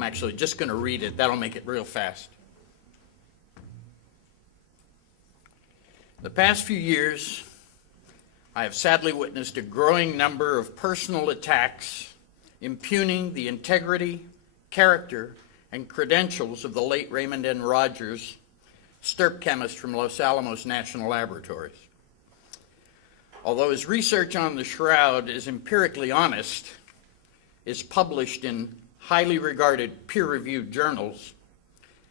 I'm actually just going to read it. That'll make it real fast. The past few years, I have sadly witnessed a growing number of personal attacks impugning the integrity, character, and credentials of the late Raymond N. Rogers, STIRP chemist from Los Alamos National Laboratories. Although his research on the Shroud is empirically honest, is published in highly regarded peer-reviewed journals,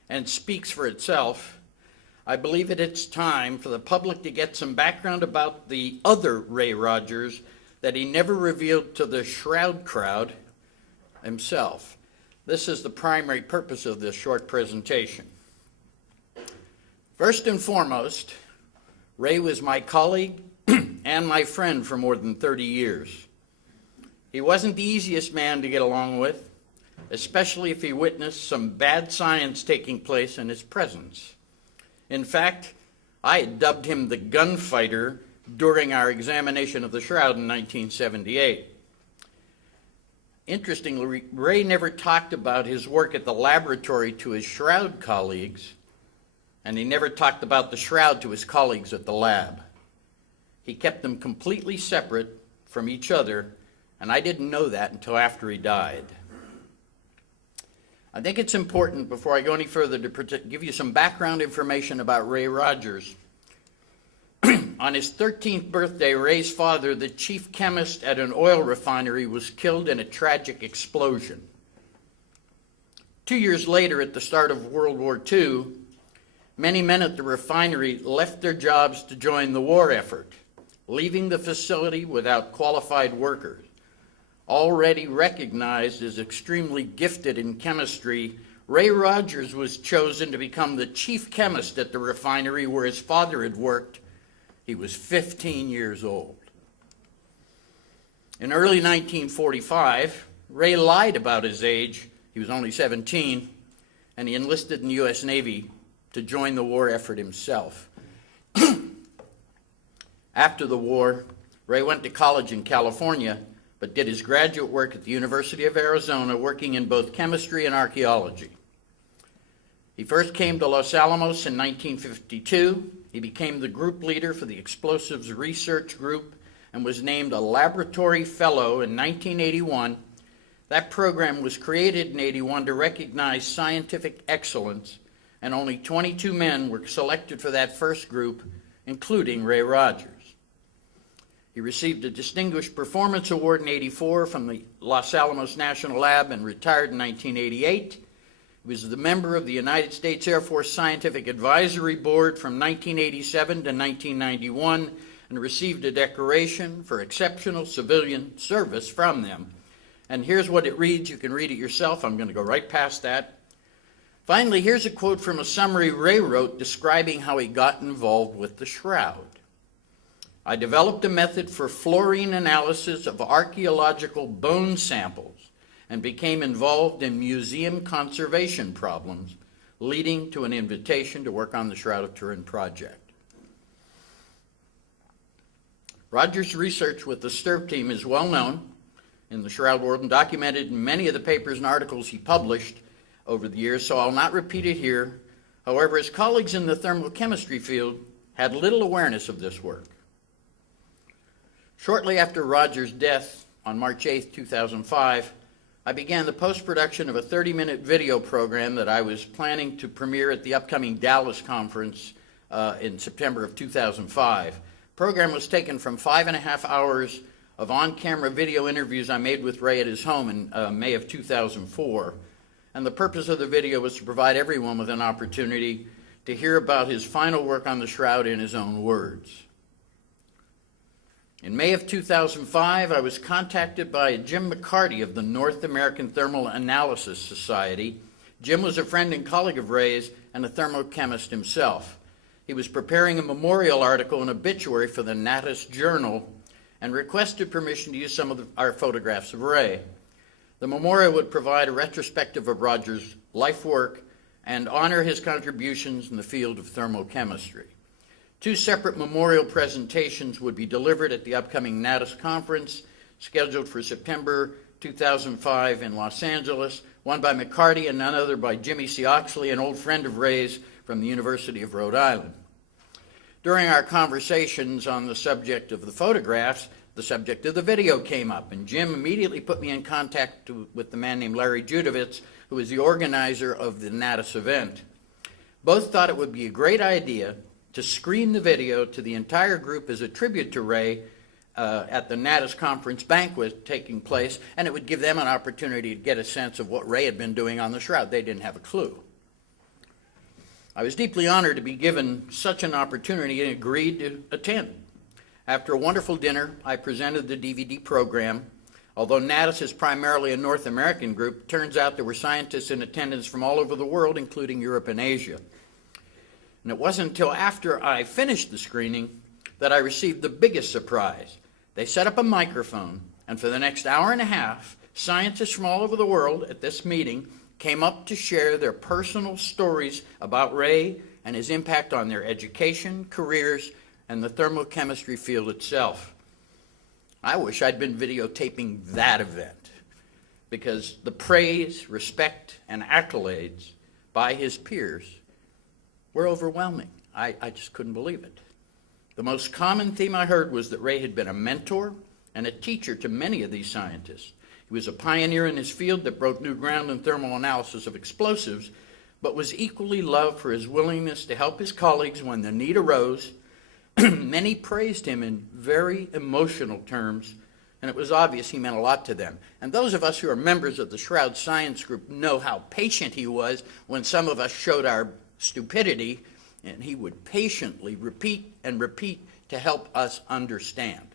and speaks for itself, I believe it's time for the public to get some background about the other Ray Rogers that he never revealed to the Shroud crowd himself. This is the primary purpose of this short presentation. First and foremost, Ray was my colleague and my friend for more than 30 years. He wasn't the easiest man to get along with, especially if he witnessed some bad science taking place in his presence. In fact, I had dubbed him the gunfighter during our examination of the Shroud in 1978. Interestingly, Ray never talked about his work at the laboratory to his Shroud colleagues, and he never talked about the Shroud to his colleagues at the lab. He kept them completely separate from each other, and I didn't know that until after he died. I think it's important, before I go any further, to give you some background information about Ray Rogers. On his 13th birthday, Ray's father, the chief chemist at an oil refinery, was killed in a tragic explosion. 2 years later, at the start of World War II, many men at the refinery left their jobs to join the war effort, leaving the facility without qualified workers. Already recognized as extremely gifted in chemistry, Ray Rogers was chosen to become the chief chemist at the refinery where his father had worked. He was 15 years old. In early 1945, Ray lied about his age. He was only 17, and he enlisted in the U.S. Navy to join the war effort himself. After the war, Ray went to college in California, but did his graduate work at the University of Arizona, working in both chemistry and archaeology. He first came to Los Alamos in 1952. He became the group leader for the Explosives Research Group and was named a Laboratory Fellow in 1981. That program was created in 1981 to recognize scientific excellence, and only 22 men were selected for that first group, including Ray Rogers. He received a Distinguished Performance Award in 1984 from the Los Alamos National Lab and retired in 1988. He was the member of the United States Air Force Scientific Advisory Board from 1987 to 1991 and received a decoration for exceptional civilian service from them. And here's what it reads. You can read it yourself. I'm going to go right past that. Finally, here's a quote from a summary Ray wrote describing how he got involved with the Shroud. I developed a method for fluorine analysis of archaeological bone samples and became involved in museum conservation problems, leading to an invitation to work on the Shroud of Turin project. Rogers' research with the STIRP team is well known in the Shroud world and documented in many of the papers and articles he published over the years, so I'll not repeat it here. However, his colleagues in the thermochemistry field had little awareness of this work. Shortly after Rogers' death on March 8, 2005, I began the post-production of a 30-minute video program that I was planning to premiere at the upcoming Dallas conference in September of 2005. The program was taken from 5.5 hours of on-camera video interviews I made with Ray at his home in May of 2004. And the purpose of the video was to provide everyone with an opportunity to hear about his final work on the Shroud in his own words. In May of 2005, I was contacted by Jim McCarty of the North American Thermal Analysis Society. Jim was a friend and colleague of Ray's and a thermochemist himself. He was preparing a memorial article and obituary for the Natus Journal and requested permission to use some of our photographs of Ray. The memorial would provide a retrospective of Rogers' life work and honor his contributions in the field of thermochemistry. 2 separate memorial presentations would be delivered at the upcoming Natus conference, scheduled for September 2005 in Los Angeles, one by McCarty and none other by Jimmy C. Oxley, an old friend of Ray's from the University of Rhode Island. During our conversations on the subject of the photographs, the subject of the video came up, and Jim immediately put me in contact with the man named Larry Judovitz, who is the organizer of the Natus event. Both thought it would be a great idea to screen the video to the entire group as a tribute to Ray at the Natus conference banquet taking place, and it would give them an opportunity to get a sense of what Ray had been doing on the Shroud. They didn't have a clue. I was deeply honored to be given such an opportunity and agreed to attend. After a wonderful dinner, I presented the DVD program. Although Natus is primarily a North American group, it turns out there were scientists in attendance from all over the world, including Europe and Asia. And it wasn't until after I finished the screening that I received the biggest surprise. They set up a microphone, and for the next hour and a half, scientists from all over the world at this meeting came up to share their personal stories about Ray and his impact on their education, careers, and the thermochemistry field itself. I wish I'd been videotaping that event, because the praise, respect, and accolades by his peers were overwhelming. I just couldn't believe it. The most common theme I heard was that Ray had been a mentor and a teacher to many of these scientists. He was a pioneer in his field that broke new ground in thermal analysis of explosives, but was equally loved for his willingness to help his colleagues when the need arose. Many praised him in very emotional terms, and it was obvious he meant a lot to them. And those of us who are members of the Shroud Science Group know how patient he was when some of us showed our stupidity, and he would patiently repeat and repeat to help us understand.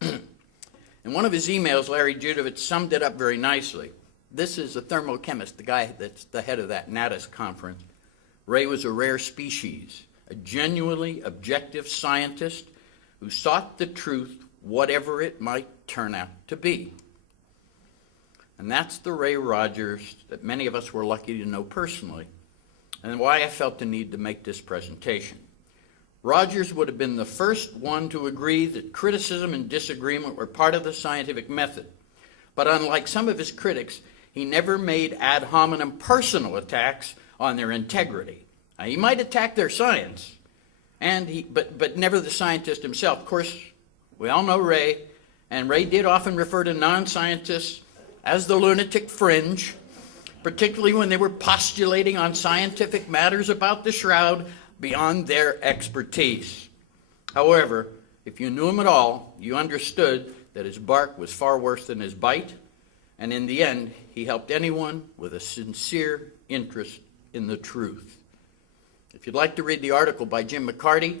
In one of his emails, Larry Judovitz summed it up very nicely. This is a thermochemist, the guy that's the head of that Natus conference. Ray was a rare species, a genuinely objective scientist who sought the truth, whatever it might turn out to be. And that's the Ray Rogers that many of us were lucky to know personally, and why I felt the need to make this presentation. Rogers would have been the first one to agree that criticism and disagreement were part of the scientific method. But unlike some of his critics, he never made ad hominem personal attacks on their integrity. Now, he might attack their science, but never the scientist himself. Of course, we all know Ray, and Ray did often refer to non-scientists as the lunatic fringe, particularly when they were postulating on scientific matters about the Shroud beyond their expertise. However, if you knew him at all, you understood that his bark was far worse than his bite, and in the end, he helped anyone with a sincere interest in the truth. If you'd like to read the article by Jim McCarty,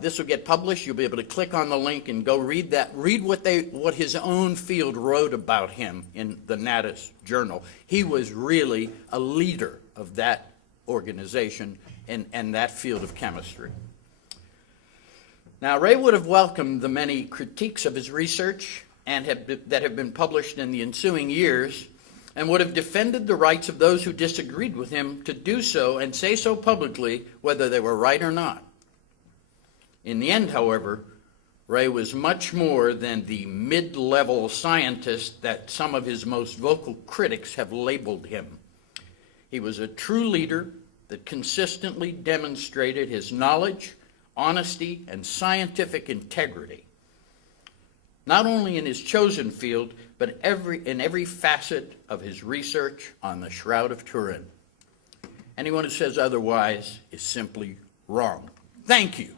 this will get published. You'll be able to click on the link and go read that. Read what his own field wrote about him in the Natus Journal. He was really a leader of that organization and that field of chemistry. Now, Ray would have welcomed the many critiques of his research that have been published in the ensuing years, and would have defended the rights of those who disagreed with him to do so and say so publicly, whether they were right or not. In the end, however, Ray was much more than the mid-level scientist that some of his most vocal critics have labeled him. He was a true leader that consistently demonstrated his knowledge, honesty, and scientific integrity, not only in his chosen field, but in every facet of his research on the Shroud of Turin. Anyone who says otherwise is simply wrong. Thank you.